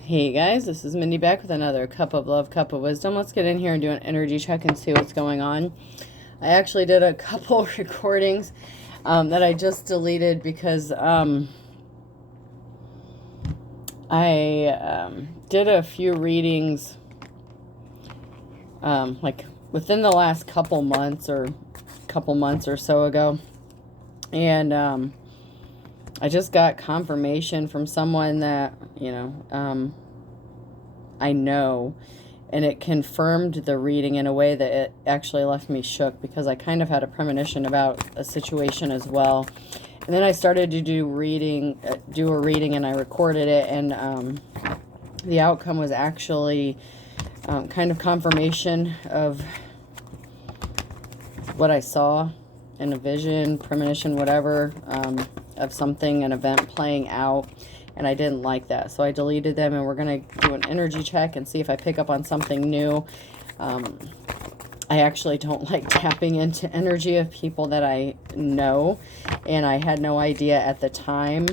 Hey guys, this is Mindy back with another cup of love, cup of wisdom. Let's get in here and do an energy check and see what's going on. I actually did a couple recordings that I just deleted because I did a few readings like within the last couple months or so ago, and I just got confirmation from someone that, I know, and it confirmed the reading in a way that it actually left me shook because I kind of had a premonition about a situation as well. And then I started to do a reading and I recorded it, and the outcome was actually kind of confirmation of what I saw in a vision, premonition, whatever, of something, an event playing out, and I didn't like that. So I deleted them, and we're going to do an energy check and see if I pick up on something new. I actually don't like tapping into energy of people that I know, and I had no idea at the time,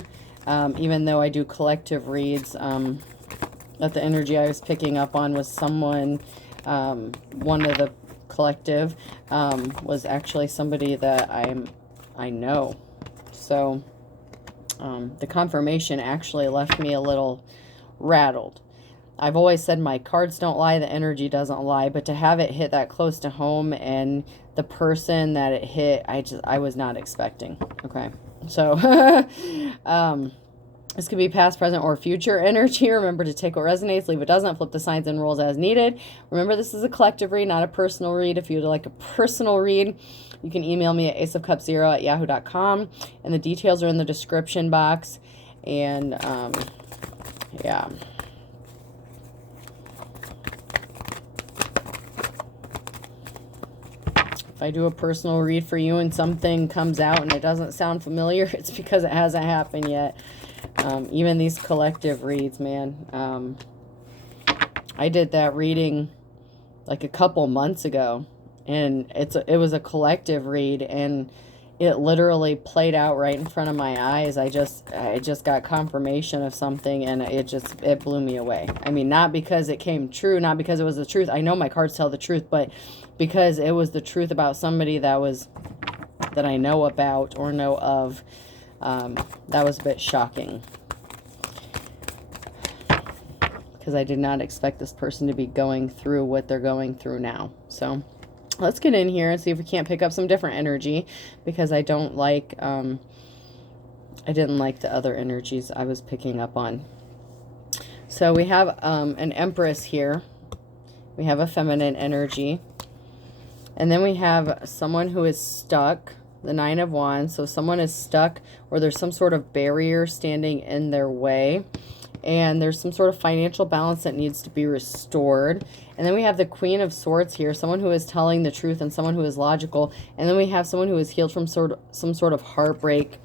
even though I do collective reads, that the energy I was picking up on was someone, one of the collective, was actually somebody that I know. So the confirmation actually left me a little rattled. I've always said my cards don't lie, the energy doesn't lie, but to have it hit that close to home and the person that it hit, I was not expecting. Okay. So this could be past, present, or future energy. Remember to take what resonates, leave what doesn't, flip the signs and rules as needed. Remember, this is a collective read, not a personal read. If you'd like a personal read, you can email me at aceofcups0@yahoo.com, and the details are in the description box. And yeah. If I do a personal read for you and something comes out and it doesn't sound familiar, it's because it hasn't happened yet. Even these collective reads, man. I did that reading like a couple months ago, and it was a collective read, and it literally played out right in front of my eyes. I just got confirmation of something, and it blew me away. I mean, not because it came true, not because it was the truth. I know my cards tell the truth, but because it was the truth about somebody that I know about or know of. That was a bit shocking because I did not expect this person to be going through what they're going through now. So let's get in here and see if we can't pick up some different energy, because I don't like, I didn't like the other energies I was picking up on. So we have an Empress here. We have a feminine energy. And then we have someone who is stuck, the Nine of Wands. So someone is stuck, or there's some sort of barrier standing in their way. And there's some sort of financial balance that needs to be restored. And then we have the Queen of Swords here, someone who is telling the truth and someone who is logical. And then we have someone who is healed from some sort of heartbreak.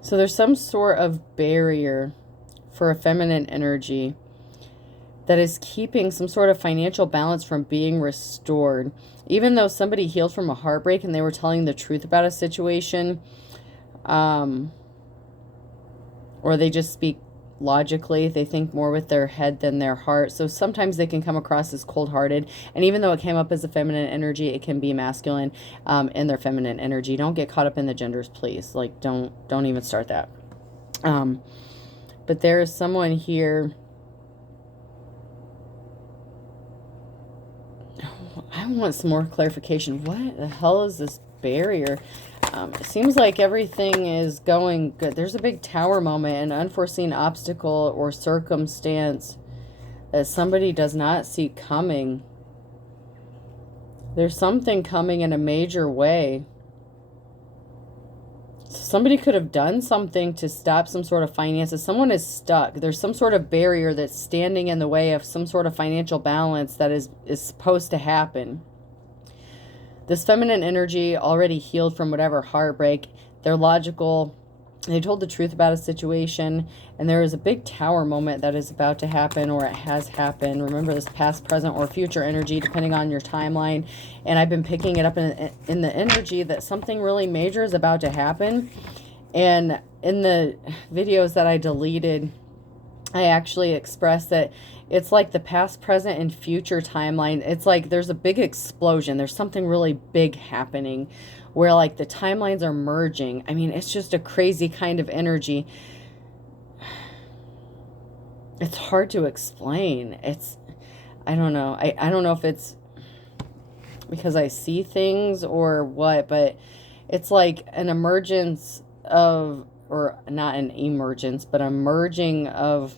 So there's some sort of barrier for a feminine energy that is keeping some sort of financial balance from being restored. Even though somebody healed from a heartbreak and they were telling the truth about a situation, or they just speak logically, they think more with their head than their heart. So sometimes they can come across as cold-hearted. And even though it came up as a feminine energy, it can be masculine in their feminine energy. Don't get caught up in the genders, please. Like, don't even start that. But there is someone here. I want some more clarification. What the hell is this barrier? It seems like everything is going good. There's a big tower moment, an unforeseen obstacle or circumstance that somebody does not see coming. There's something coming in a major way. Somebody could have done something to stop some sort of finances. Someone is stuck. There's some sort of barrier that's standing in the way of some sort of financial balance that is supposed to happen. This feminine energy already healed from whatever heartbreak. They're logical. They told the truth about a situation, and there is a big tower moment that is about to happen, or it has happened. Remember, this past, present, or future energy, depending on your timeline. And I've been picking it up in the energy that something really major is about to happen. And in the videos that I deleted, I actually expressed that it's like the past, present, and future timeline. It's like there's a big explosion. There's something really big happening where like the timelines are merging. I mean, it's just a crazy kind of energy. It's hard to explain. I don't know. I don't know if it's because I see things or what, but it's like an emergence of, or not an emergence, but a merging of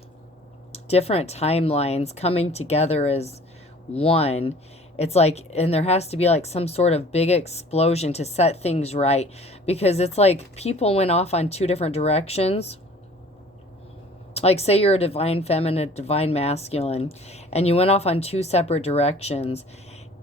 different timelines coming together as one. It's like, and there has to be like some sort of big explosion to set things right, because it's like people went off on two different directions. Like say you're a divine feminine, a divine masculine, and you went off on two separate directions,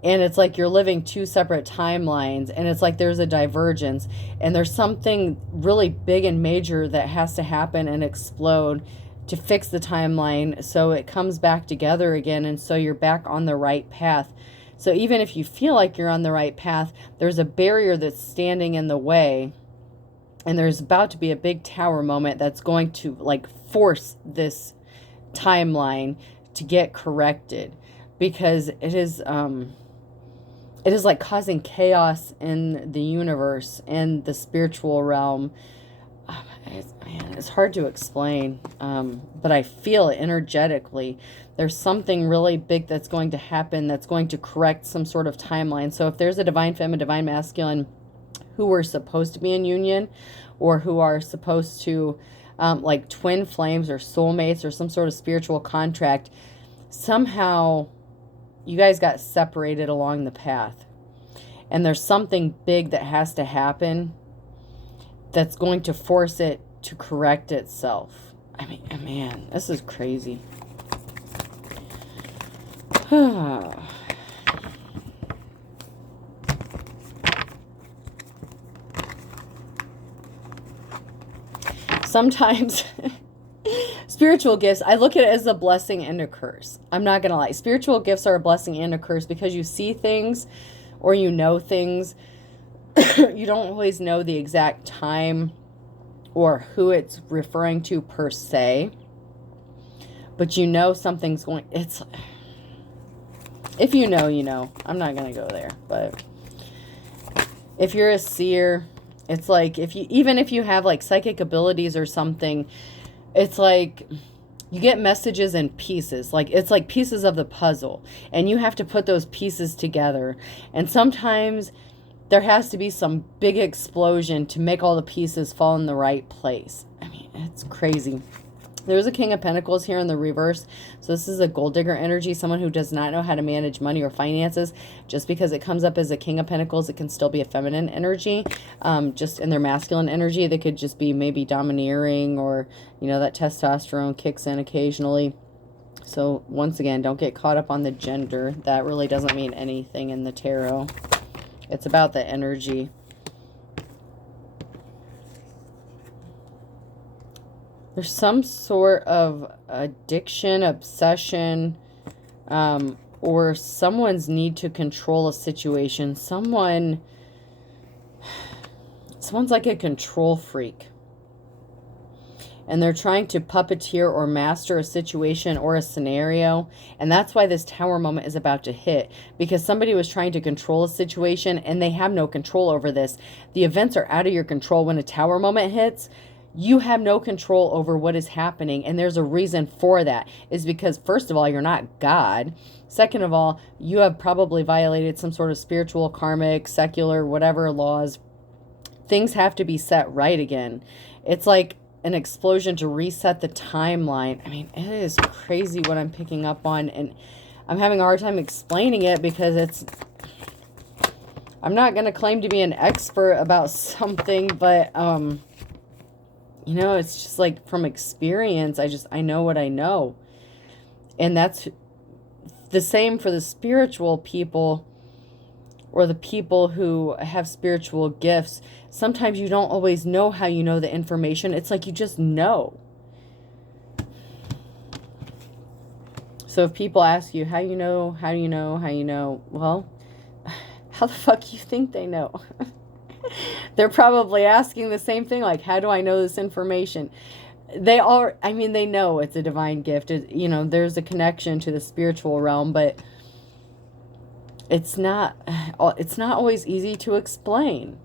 and it's like you're living two separate timelines, and it's like there's a divergence, and there's something really big and major that has to happen and explode to fix the timeline so it comes back together again, and so you're back on the right path. So even if you feel like you're on the right path, there's a barrier that's standing in the way, and there's about to be a big tower moment that's going to like force this timeline to get corrected, because it is like causing chaos in the universe and the spiritual realm. It's hard to explain, but I feel it energetically. There's something really big that's going to happen that's going to correct some sort of timeline. So if there's a divine feminine, divine masculine who were supposed to be in union, or who are supposed to like twin flames or soulmates or some sort of spiritual contract, somehow you guys got separated along the path, and there's something big that has to happen that's going to force it to correct itself. I mean, man, this is crazy. Sometimes spiritual gifts, I look at it as a blessing and a curse. I'm not going to lie. Spiritual gifts are a blessing and a curse, because you see things or you know things. You don't always know the exact time or who it's referring to per se, but you know something's going, it's, if you know, you know. I'm not going to go there, but if you're a seer, it's like even if you have like psychic abilities or something, it's like you get messages in pieces. Like it's like pieces of the puzzle, and you have to put those pieces together. And sometimes there has to be some big explosion to make all the pieces fall in the right place. I mean, it's crazy. There's a King of Pentacles here in the reverse. So this is a gold digger energy, someone who does not know how to manage money or finances. Just because it comes up as a King of Pentacles, it can still be a feminine energy. Just in their masculine energy, they could just be maybe domineering, or, you know, that testosterone kicks in occasionally. So once again, don't get caught up on the gender. That really doesn't mean anything in the tarot. It's about the energy. There's some sort of addiction, obsession, or someone's need to control a situation. Someone's like a control freak, and they're trying to puppeteer or master a situation or a scenario. And that's why this tower moment is about to hit, because somebody was trying to control a situation and they have no control over this. The events are out of your control. When a tower moment hits, you have no control over what is happening. And there's a reason for that. Is because, first of all, you're not God. Second of all, you have probably violated some sort of spiritual, karmic, secular, whatever laws. Things have to be set right again. It's like an explosion to reset the timeline. I mean, it is crazy what I'm picking up on, and I'm having a hard time explaining it, because I'm not going to claim to be an expert about something, but you know, it's just like from experience, I know what I know. And that's the same for the spiritual people. or the people who have spiritual gifts, sometimes you don't always know how you know the information. It's like you just know. So if people ask you, how you know, how do you know, how you know? Well, how the fuck do you think they know? They're probably asking the same thing, like, how do I know this information? They are, I mean, they know it's a divine gift. You know, there's a connection to the spiritual realm, but it's not always easy to explain.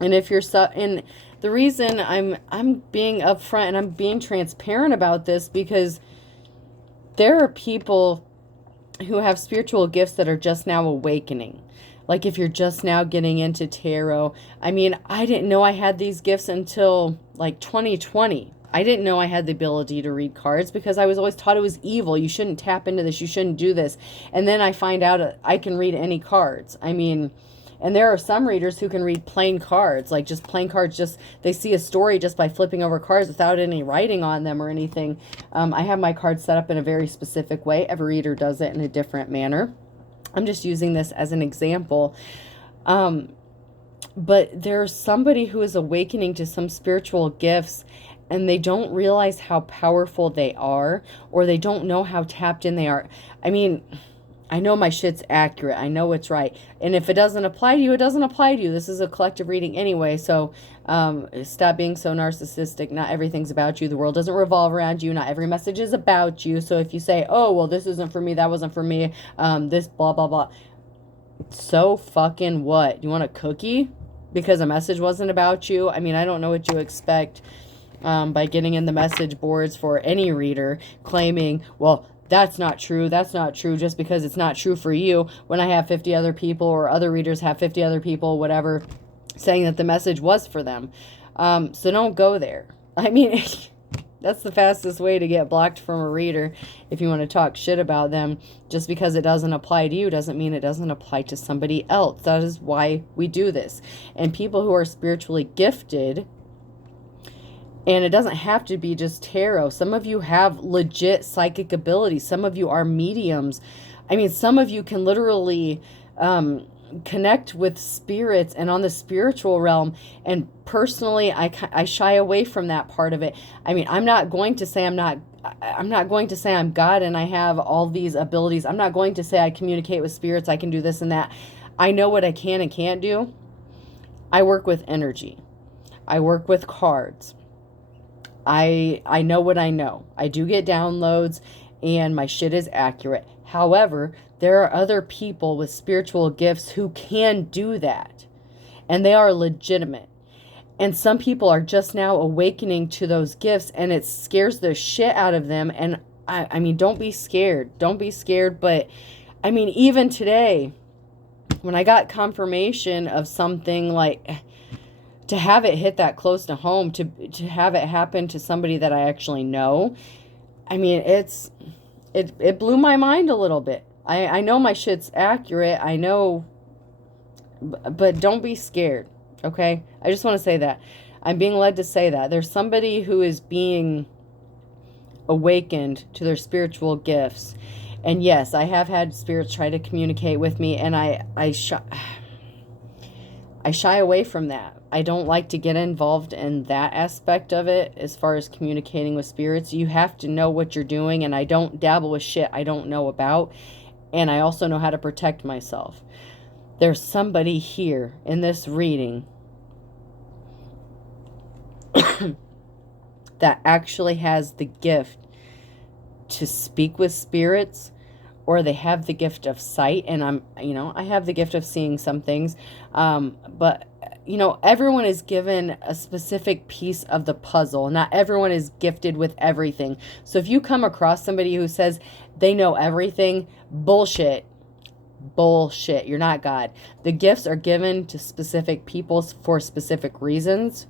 And if you're and the reason I'm being upfront and I'm being transparent about this, because there are people who have spiritual gifts that are just now awakening. Like if you're just now getting into tarot. I mean, I didn't know I had these gifts until like 2020. I didn't know I had the ability to read cards because I was always taught it was evil. You shouldn't tap into this. You shouldn't do this. And then I find out I can read any cards. I mean, and there are some readers who can read plain cards, like just plain cards. Just they see a story just by flipping over cards without any writing on them or anything. I have my cards set up in a very specific way. Every reader does it in a different manner. I'm just using this as an example. But there's somebody who is awakening to some spiritual gifts, and they don't realize how powerful they are, or they don't know how tapped in they are. I mean, I know my shit's accurate. I know it's right. And if it doesn't apply to you, it doesn't apply to you. This is a collective reading anyway. So stop being so narcissistic. Not everything's about you. The world doesn't revolve around you. Not every message is about you. So if you say, oh, well, this isn't for me, that wasn't for me, this blah, blah, blah. So fucking what? You want a cookie? Because a message wasn't about you? I mean, I don't know what you expect by getting in the message boards for any reader claiming, well, that's not true. That's not true just because it's not true for you, when I have 50 other people or other readers have 50 other people, whatever, saying that the message was for them. So don't go there. I mean, that's the fastest way to get blocked from a reader. If you want to talk shit about them, just because it doesn't apply to you doesn't mean it doesn't apply to somebody else. That is why we do this. And people who are spiritually gifted, and it doesn't have to be just tarot. Some of you have legit psychic abilities. Some of you are mediums. I mean, some of you can literally connect with spirits and on the spiritual realm. And personally, I shy away from that part of it. I mean, I'm not going to say I'm God and I have all these abilities. I'm not going to say I communicate with spirits. I can do this and that. I know what I can and can't do. I work with energy. I work with cards. I know what I know. I do get downloads and my shit is accurate. However, there are other people with spiritual gifts who can do that. And they are legitimate. And some people are just now awakening to those gifts, and it scares the shit out of them. And I mean, don't be scared. Don't be scared. But I mean, even today, when I got confirmation of something, like, to have it hit that close to home, to have it happen to somebody that I actually know, I mean, it blew my mind a little bit. I know my shit's accurate. I know, but don't be scared, okay? I just want to say that. I'm being led to say that. There's somebody who is being awakened to their spiritual gifts. And yes, I have had spirits try to communicate with me, and I shy away from that. I don't like to get involved in that aspect of it as far as communicating with spirits. You have to know what you're doing, and I don't dabble with shit I don't know about. And I also know how to protect myself. There's somebody here in this reading that actually has the gift to speak with spirits, or they have the gift of sight. And I have the gift of seeing some things. But everyone is given a specific piece of the puzzle. Not everyone is gifted with everything. So if you come across somebody who says they know everything, bullshit. Bullshit. You're not God. The gifts are given to specific people for specific reasons.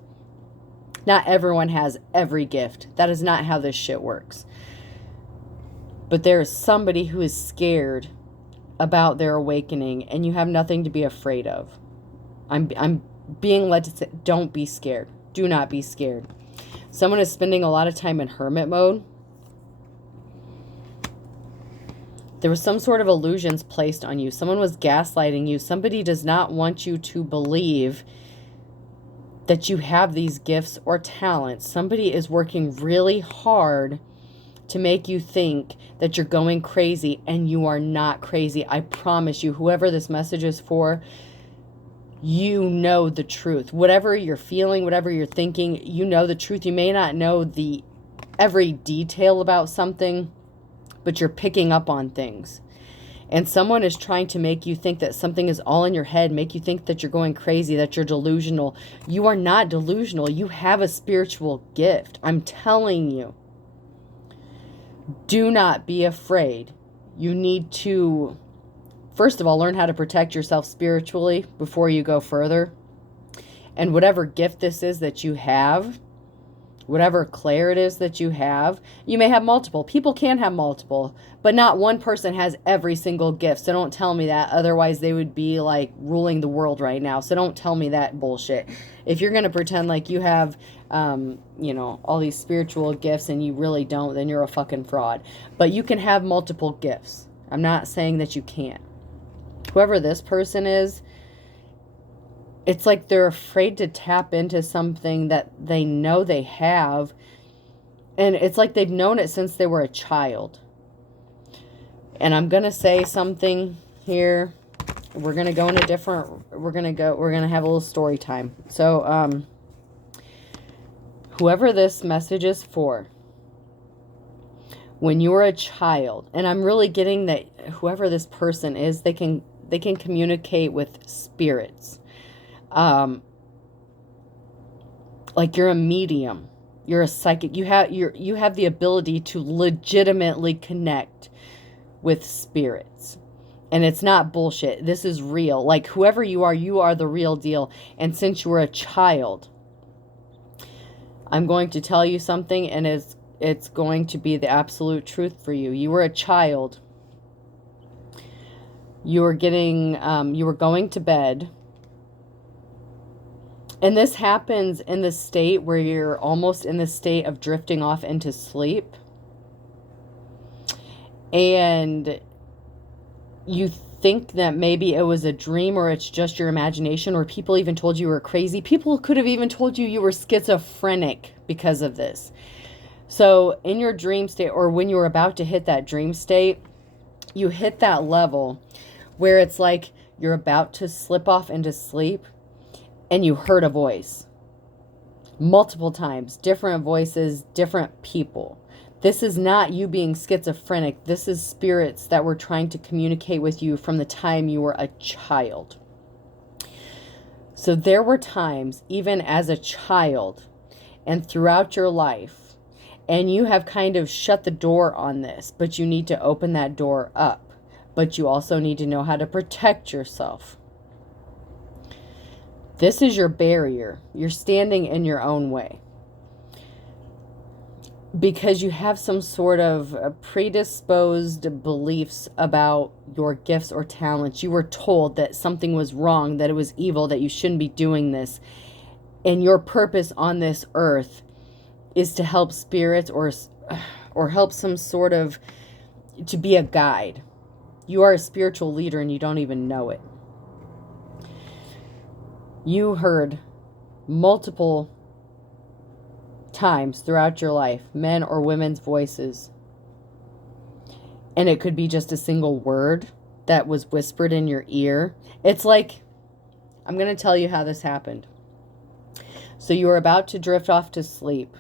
Not everyone has every gift. That is not how this shit works. But there is somebody who is scared about their awakening, and you have nothing to be afraid of. I'm being led to say, don't be scared. Do not be scared. Someone is spending a lot of time in hermit mode. There was some sort of illusions placed on you. Someone was gaslighting you. Somebody does not want you to believe that you have these gifts or talents. Somebody is working really hard to make you think that you're going crazy, and you are not crazy. I promise you, whoever this message is for, you know the truth. Whatever you're feeling, whatever you're thinking, you know the truth. You may not know every detail about something, but you're picking up on things. And someone is trying to make you think that something is all in your head, make you think that you're going crazy, that you're delusional. You are not delusional. You have a spiritual gift. I'm telling you. Do not be afraid. You need to, first of all, learn how to protect yourself spiritually before you go further. And whatever gift this is that you have, whatever clair it is that you have, you may have multiple. People can have multiple, but not one person has every single gift. So don't tell me that. Otherwise, they would be like ruling the world right now. So don't tell me that bullshit. If you're going to pretend like you have, you know, all these spiritual gifts and you really don't, then you're a fucking fraud. But you can have multiple gifts. I'm not saying that you can't. Whoever this person is, it's like they're afraid to tap into something that they know they have. And it's like they've known it since they were a child. And I'm going to say something here. We're going to go in a different, we're going to have a little story time. So, whoever this message is for, when you were a child, and I'm really getting that whoever this person is, they can communicate with spirits. Like you're a medium, you're a psychic, you have the ability to legitimately connect with spirits, and it's not bullshit. This is real. Like whoever you are the real deal. And since you were a child, I'm going to tell you something, and it's going to be the absolute truth for you. You were a child. You were going to bed. And this happens in the state where you're almost in the state of drifting off into sleep. And you think that maybe it was a dream, or it's just your imagination, or people even told you were crazy. People could have even told you were schizophrenic because of this. So in your dream state, or when you were about to hit that dream state, you hit that level where it's like you're about to slip off into sleep. And you heard a voice multiple times, different voices, different people. This is not you being schizophrenic. This is spirits that were trying to communicate with you from the time you were a child. So there were times, even as a child and throughout your life, and you have kind of shut the door on this, but you need to open that door up. But you also need to know how to protect yourself. This is your barrier. You're standing in your own way. Because you have some sort of predisposed beliefs about your gifts or talents. You were told that something was wrong, that it was evil, that you shouldn't be doing this. And your purpose on this earth is to help spirits or help some sort of, to be a guide. You are a spiritual leader and you don't even know it. You heard multiple times throughout your life, men or women's voices. And it could be just a single word that was whispered in your ear. It's like, I'm going to tell you how this happened. So you were about to drift off to sleep.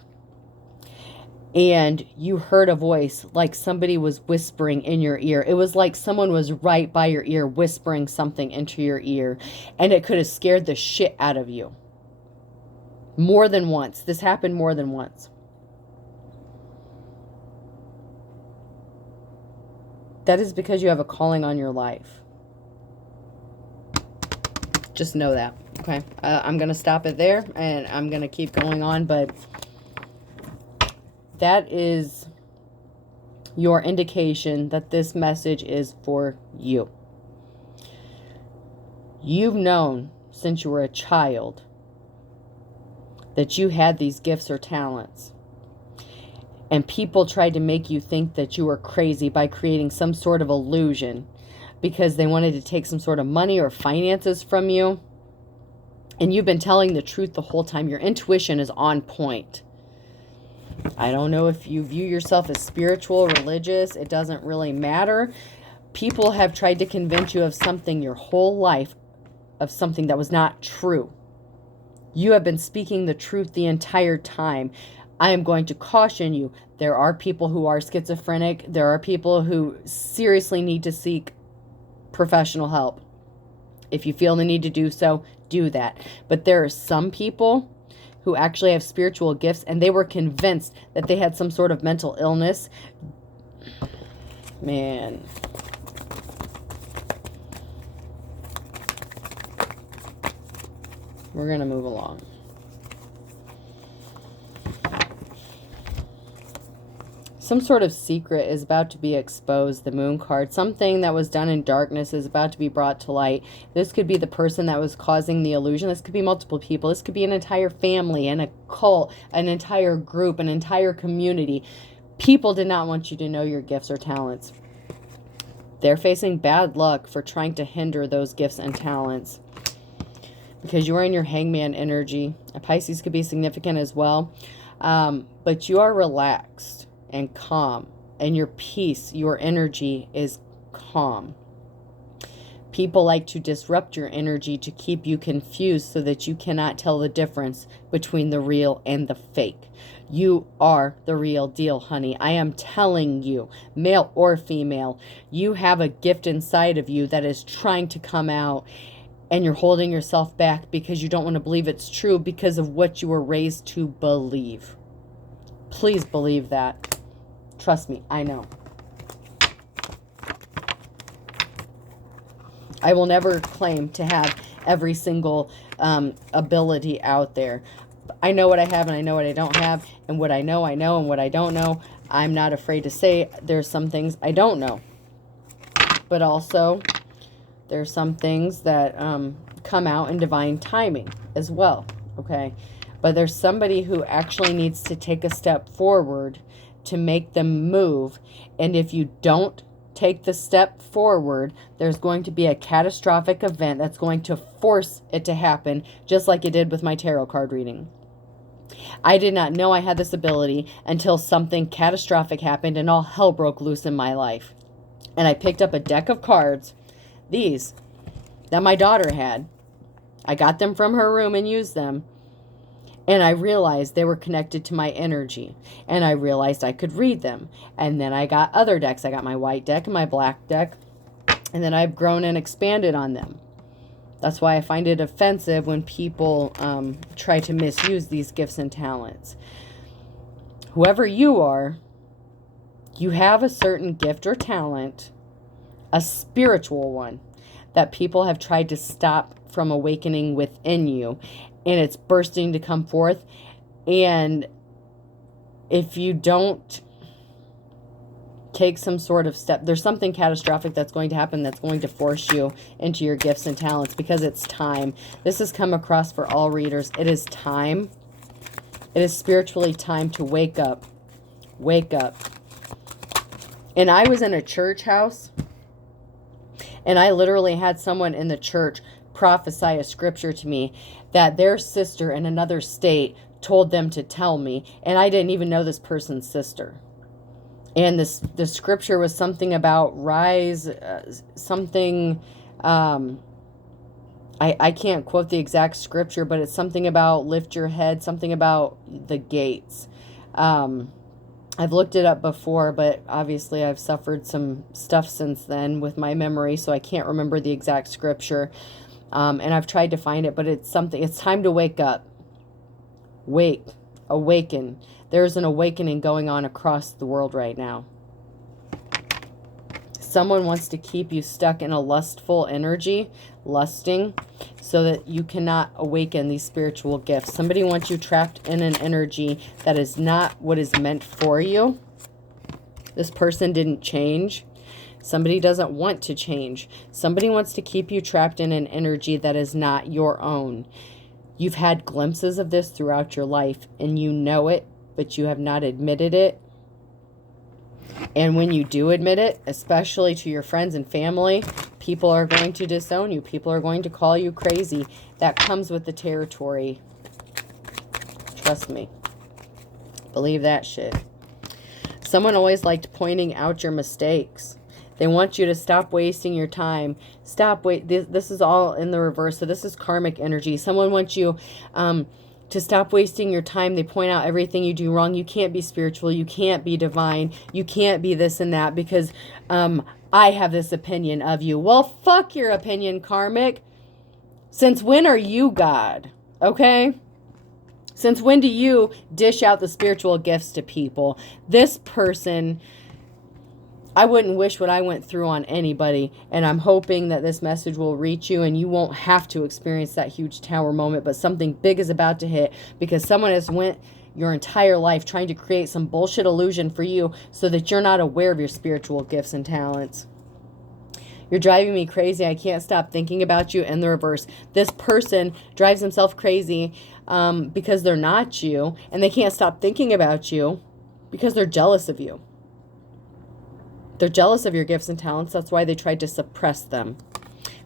And you heard a voice like somebody was whispering in your ear. It was like someone was right by your ear whispering something into your ear. And it could have scared the shit out of you. More than once. This happened more than once. That is because you have a calling on your life. Just know that. Okay. I'm going to stop it there. And I'm going to keep going on. But that is your indication that this message is for you. You've known since you were a child that you had these gifts or talents. And people tried to make you think that you were crazy by creating some sort of illusion because they wanted to take some sort of money or finances from you. And you've been telling the truth the whole time. Your intuition is on point. I don't know if you view yourself as spiritual, religious. It doesn't really matter. People have tried to convince you of something your whole life, of something that was not true. You have been speaking the truth the entire time. I am going to caution you. There are people who are schizophrenic. There are people who seriously need to seek professional help. If you feel the need to do so, do that. But there are some people who actually have spiritual gifts, and they were convinced that they had some sort of mental illness. Man. We're going to move along. Some sort of secret is about to be exposed, the Moon card. Something that was done in darkness is about to be brought to light. This could be the person that was causing the illusion. This could be multiple people. This could be an entire family, and a cult, an entire group, an entire community. People did not want you to know your gifts or talents. They're facing bad luck for trying to hinder those gifts and talents, because you are in your hangman energy. A Pisces could be significant as well. But you are relaxed and calm, and your peace, your energy is calm. People like to disrupt your energy to keep you confused so that you cannot tell the difference between the real and the fake. You are the real deal, honey. I am telling you, male or female, you have a gift inside of you that is trying to come out, and you're holding yourself back because you don't want to believe it's true because of what you were raised to believe. Please believe that. Trust me, I know. I will never claim to have every single ability out there. I know what I have and I know what I don't have. And what I know, and what I don't know, I'm not afraid to say there's some things I don't know. But also, there's some things that come out in divine timing as well, okay? But there's somebody who actually needs to take a step forward to make them move. And if you don't take the step forward, there's going to be a catastrophic event that's going to force it to happen, just like it did with my tarot card reading. I did not know I had this ability until something catastrophic happened and all hell broke loose in my life. And I picked up a deck of cards, these, that my daughter had. I got them from her room and used them. And I realized they were connected to my energy. And I realized I could read them. And then I got other decks. I got my white deck and my black deck. And then I've grown and expanded on them. That's why I find it offensive when people try to misuse these gifts and talents. Whoever you are, you have a certain gift or talent, a spiritual one, that people have tried to stop from awakening within you. And it's bursting to come forth. And if you don't take some sort of step, there's something catastrophic that's going to happen that's going to force you into your gifts and talents, because it's time. This has come across for all readers. It is time. It is spiritually time to wake up. Wake up. And I was in a church house, and I literally had someone in the church prophesy a scripture to me that their sister in another state told them to tell me, and I didn't even know this person's sister. And the scripture was something about rise, something, I can't quote the exact scripture, but it's something about lift your head, something about the gates. I've looked it up before, but obviously I've suffered some stuff since then with my memory, so I can't remember the exact scripture. And I've tried to find it, but it's something. It's time to wake up. Wake. Awaken. There's an awakening going on across the world right now. Someone wants to keep you stuck in a lustful energy, lusting, so that you cannot awaken these spiritual gifts. Somebody wants you trapped in an energy that is not what is meant for you. This person didn't change. Somebody doesn't want to change. Somebody wants to keep you trapped in an energy that is not your own. You've had glimpses of this throughout your life, and you know it, but you have not admitted it. And when you do admit it, especially to your friends and family, people are going to disown you. People are going to call you crazy. That comes with the territory. Trust me. Believe that shit. Someone always liked pointing out your mistakes. They want you to stop wasting your time. This is all in the reverse. So this is karmic energy. Someone wants you to stop wasting your time. They point out everything you do wrong. You can't be spiritual. You can't be divine. You can't be this and that because I have this opinion of you. Well, fuck your opinion, karmic. Since when are you God? Okay? Since when do you dish out the spiritual gifts to people? This person, I wouldn't wish what I went through on anybody, and I'm hoping that this message will reach you and you won't have to experience that huge tower moment, but something big is about to hit because someone has went your entire life trying to create some bullshit illusion for you so that you're not aware of your spiritual gifts and talents. You're driving me crazy. I can't stop thinking about you. And the reverse. This person drives himself crazy because they're not you, and they can't stop thinking about you because they're jealous of you. They're jealous of your gifts and talents. That's why they tried to suppress them.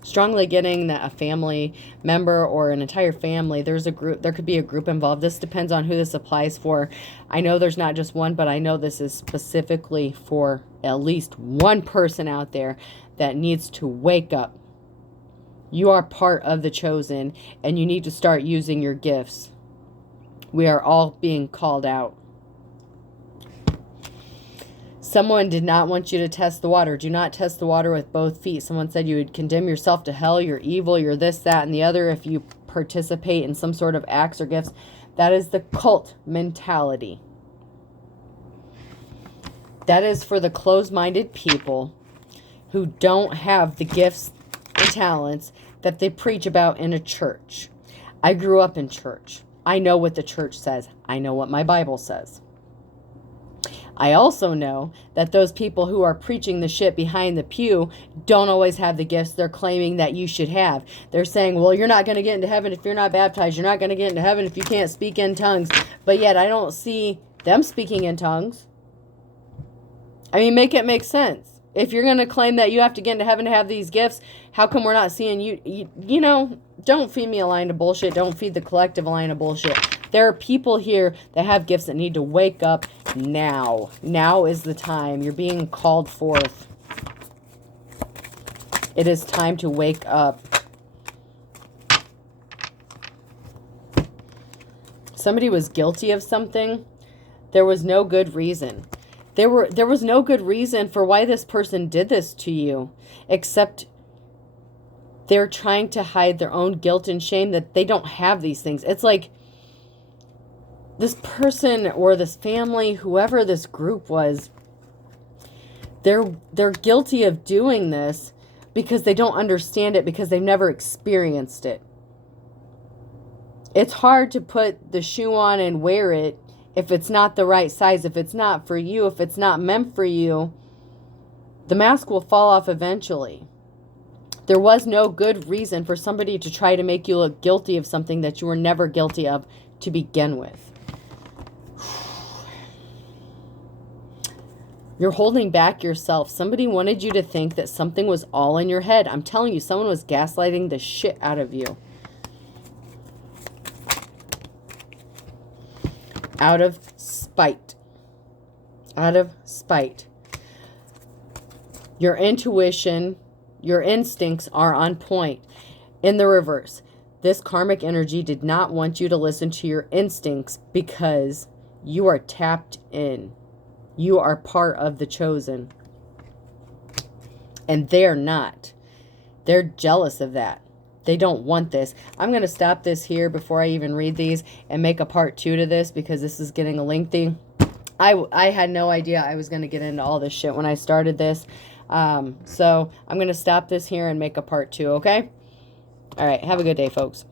Strongly getting that a family member or an entire family, there could be a group involved. This depends on who this applies for. I know there's not just one, but I know this is specifically for at least one person out there that needs to wake up. You are part of the chosen, and you need to start using your gifts. We are all being called out. Someone did not want you to test the water. Do not test the water with both feet. Someone said you would condemn yourself to hell. You're evil. You're this, that, and the other if you participate in some sort of acts or gifts. That is the cult mentality. That is for the closed-minded people who don't have the gifts and talents that they preach about in a church. I grew up in church. I know what the church says. I know what my Bible says. I also know that those people who are preaching the shit behind the pew don't always have the gifts they're claiming that you should have. They're saying, well, you're not going to get into heaven if you're not baptized. You're not going to get into heaven if you can't speak in tongues. But yet I don't see them speaking in tongues. I mean, make it make sense. If you're going to claim that you have to get into heaven to have these gifts, how come we're not seeing you? You know, don't feed me a line of bullshit. Don't feed the collective a line of bullshit. There are people here that have gifts that need to wake up now. Now is the time. You're being called forth. It is time to wake up. Somebody was guilty of something. There was no good reason. There was no good reason for why this person did this to you, except they're trying to hide their own guilt and shame that they don't have these things. It's like this person or this family, whoever this group was, they're guilty of doing this because they don't understand it, because they've never experienced it. It's hard to put the shoe on and wear it if it's not the right size, if it's not for you, if it's not meant for you. The mask will fall off eventually. There was no good reason for somebody to try to make you look guilty of something that you were never guilty of to begin with. You're holding back yourself. Somebody wanted you to think that something was all in your head. I'm telling you, someone was gaslighting the shit out of you. Out of spite. Out of spite. Your intuition, your instincts are on point. In the reverse, this karmic energy did not want you to listen to your instincts because you are tapped in. You are part of the chosen. And they're not. They're jealous of that. They don't want this. I'm going to stop this here before I even read these and make a part 2 to this because this is getting lengthy. I had no idea I was going to get into all this shit when I started this. So I'm going to stop this here and make a part 2, okay? All right. Have a good day, folks.